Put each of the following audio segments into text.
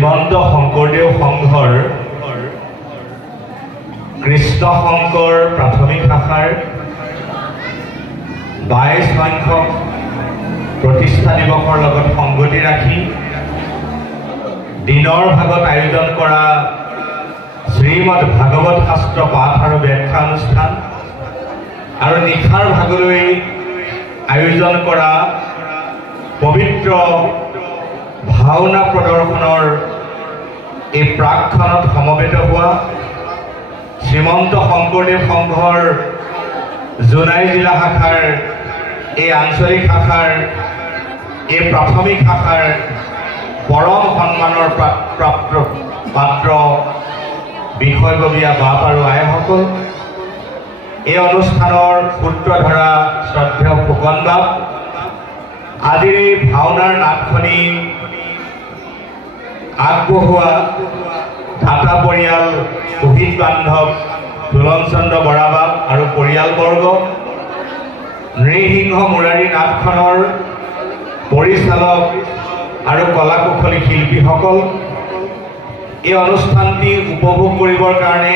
শ্ৰীমন্ত শংকৰদেৱ সংঘৰ কৃষ্ণ শংকৰ প্ৰাথমিক শাখাৰ 22 সংখ্যক প্ৰতিষ্ঠা দিৱসৰ লগত সংগতি ৰাখি দিনৰ ভাগত আয়োজন কৰা শ্ৰীমদ ভাগৱত শাস্ত্ৰ পাঠ আৰু ব্যাখ্যা অনুষ্ঠান আৰু নিশাৰ ভাগলৈ আয়োজন কৰা পবিত্ৰ ভাওনা প্ৰদৰ্শনৰ এই প্ৰাকখনত সমবেত হোৱা শ্ৰীমন্ত শংকৰদেৱ সংঘৰ জোনাই জিলা শাখাৰ এই আঞ্চলিক শাখাৰ এই প্ৰাথমিক শাখাৰ পৰম সন্মানৰ পাত্ৰ বিষয়ববীয়া বাপ আৰু আইসকল, এই অনুষ্ঠানৰ সূত্ৰধাৰা শ্ৰদ্ধেয় ফুকন বাপ, আজিৰ এই ভাওনাৰ নাটখনি আগবঢ়োৱা ঢাটা পৰিয়াল শহীদ বান্ধৱ দুলন চন্দ্ৰ বৰা বাপ আৰু পৰিয়ালবৰ্গ, নৃসিংহ মুৰাৰী নাটখনৰ পৰিচালক আৰু কলাকুশলী শিল্পীসকল, এই অনুষ্ঠানটি উপভোগ কৰিবৰ কাৰণে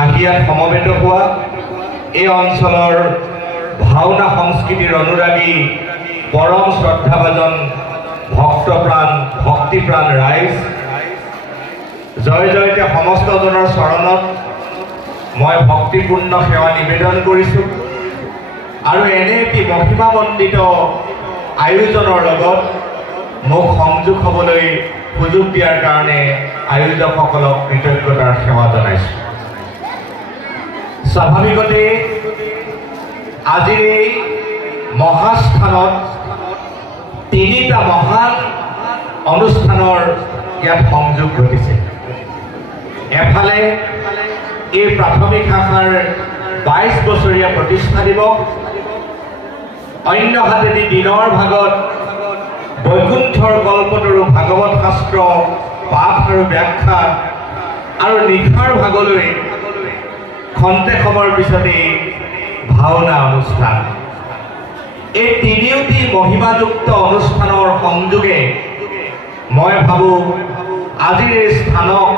আহি ইয়াত সমবেত হোৱা এই অঞ্চলৰ ভাওনা সংস্কৃতিৰ অনুৰাগী পৰম শ্ৰদ্ধাভাজন ভক্তপ্ৰাণ ভক্তিপ্ৰাণ ৰাইজ, জয় জয়তে সমস্তজনৰ চৰণত মই ভক্তিপূৰ্ণ সেৱা নিবেদন কৰিছোঁ আৰু এনে এটি মহিমামণ্ডিত আয়োজনৰ লগত মোক সংযোগ হ'বলৈ সুযোগ দিয়াৰ কাৰণে আয়োজকসকলক কৃতজ্ঞতাৰ সেৱা জনাইছোঁ। স্বাভাৱিকতে আজিৰ এই মহাস্থানত তিনিটা মহান অনুষ্ঠানৰ ইয়াত সংযোগ ঘটিছে। এফালে এই প্ৰাথমিক শাখাৰ 22 বছৰীয়া প্ৰতিষ্ঠা দিৱস, অন্য হাতেদি দিনৰ ভাগত বৈকুণ্ঠৰ কল্পতৰু ভাগৱত শাস্ত্ৰ পাঠ আৰু ব্যাখ্যা আৰু নিশাৰ ভাগলৈ খন্তে সময়ৰ পিছতেই ভাওনা অনুষ্ঠান। এই তিনিওটি মহিমাযুক্ত অনুষ্ঠানৰ সংযোগে মই ভাবোঁ আজিৰ এই স্থানক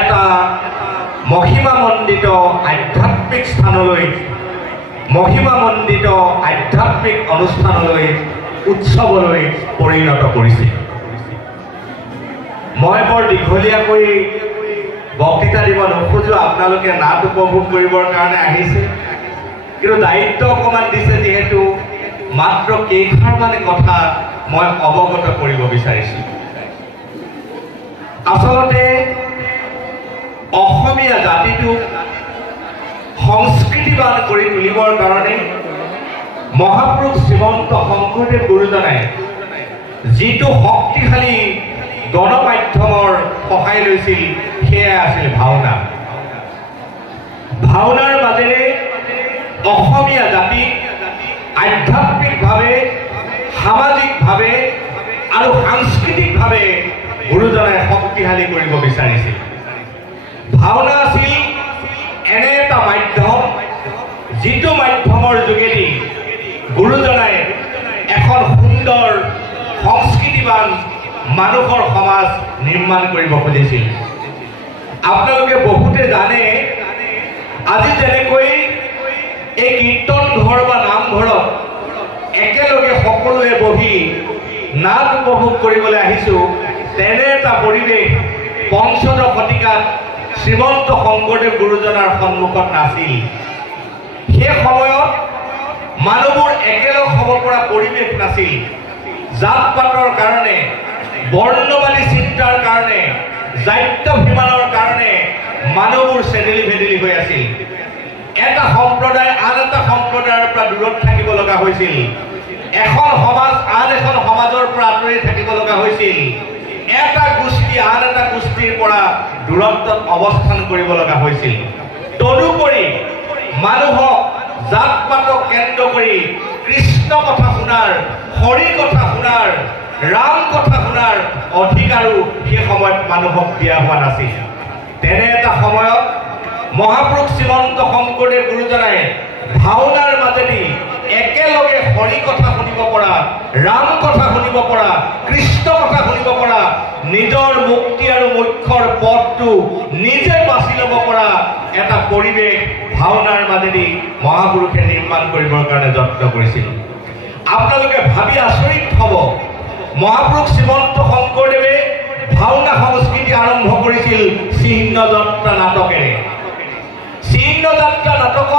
এটা মহিমামণ্ডিত আধ্যাত্মিক স্থানলৈ, মহিমামণ্ডিত আধ্যাত্মিক অনুষ্ঠানলৈ, উৎসৱলৈ পৰিণত কৰিছে। মই বৰ দীঘলীয়াকৈ বক্তৃতা দিব নোখোজোঁ, আপোনালোকে নাট উপভোগ কৰিবৰ কাৰণে আহিছে, কিন্তু দায়িত্ব অকণমান দিছে যিহেতু মাত্ৰ কেইষাৰমান কথা মই অৱগত কৰিব বিচাৰিছোঁ। আচলতে অসমীয়া জাতিটোক সংস্কৃতিবান কৰি তুলিবৰ কাৰণে মহাপুৰুষ শ্ৰীমন্ত শংকৰদেৱ গুৰুজনাই যিটো শক্তিশালী গণমাধ্যমৰ সহায় লৈছিল সেয়া আছিল ভাওনা। ভাওনাৰ মাজেৰে অসমীয়া জাতিক আধ্যাত্মিকভাৱে, সামাজিকভাৱে আৰু সাংস্কৃতিকভাৱে গুৰুজনাই শক্তিশালী কৰিব বিচাৰিছিল। ভাওনা আছিল এনে এটা মাধ্যম যিটো মাধ্যমৰ যোগেদি গুৰুজনাই এখন সুন্দৰ সংস্কৃতিবান মানুহৰ সমাজ নিৰ্মাণ কৰিব খুজিছিল। আপোনালোকে বহুতে জানে, আজি যেনেকৈ এই কীৰ্তন ঘৰ বা নামঘৰত একেলগে সকলোৱে বহি নাট উপভোগ কৰিবলৈ আহিছোঁ, তেনে এটা পৰিৱেশ পঞ্চদশ শতিকাত শ্ৰীমন্ত শংকৰদেৱ গুৰুজনাৰ সন্মুখত নাছিল। সেই সময়ত মানুহবোৰ একেলগ হ'ব পৰা পৰিৱেশ নাছিল। জাত পাতৰ কাৰণে, বৰ্ণবাদী চিন্তাৰ কাৰণে, জাত্যাভিমানৰ কাৰণে মানুহবোৰ চেদেলি ভেদেলি হৈ আছিল। এটা সম্প্ৰদায় আন এটা সম্প্ৰদায়ৰ পৰা দূৰত থাকিব লগা হৈছিল। এখন সমাজ আন এখন সমাজৰ পৰা আঁতৰি থাকিব লগা হৈছিল। এটা গোষ্ঠী আন এটা গোষ্ঠীৰ পৰা দূৰত্বত অৱস্থান কৰিব লগা হৈছিল। তদুপৰি মানুহক জাত পাতক কেন্দ্ৰ কৰি কৃষ্ণ কথা শুনাৰ, হৰি কথা শুনাৰ, ৰাম কথা শুনাৰ অধিকাৰো সেই সময়ত মানুহক দিয়া হোৱা নাছিল। তেনে এটা সময়ত মহাপুৰুষ শ্ৰীমন্ত শংকৰদেৱ গুৰুজনাই ভাওনাৰ মাজেদি একেলগে হৰি কথা শুনিব পৰা, ৰাম কথা শুনিব পৰা, কৃষ্ণ কথা শুনিব পৰা, নিজৰ মুক্তি আৰু মোক্ষৰ পথটো নিজে বাছি ল'ব পৰা এটা পৰিৱেশ ভাওনাৰ মাজেদি মহাপুৰুষে নিৰ্মাণ কৰিবৰ কাৰণে যত্ন কৰিছিল। আপোনালোকে ভাবি আচৰিত হ'ব, মহাপুৰুষ শ্ৰীমন্ত শংকৰদেৱে ভাওনা সংস্কৃতি আৰম্ভ কৰিছিল শ্ৰীহীন যাত্ৰা নাটকেৰে। শ্ৰীহীন যাত্ৰা নাটকত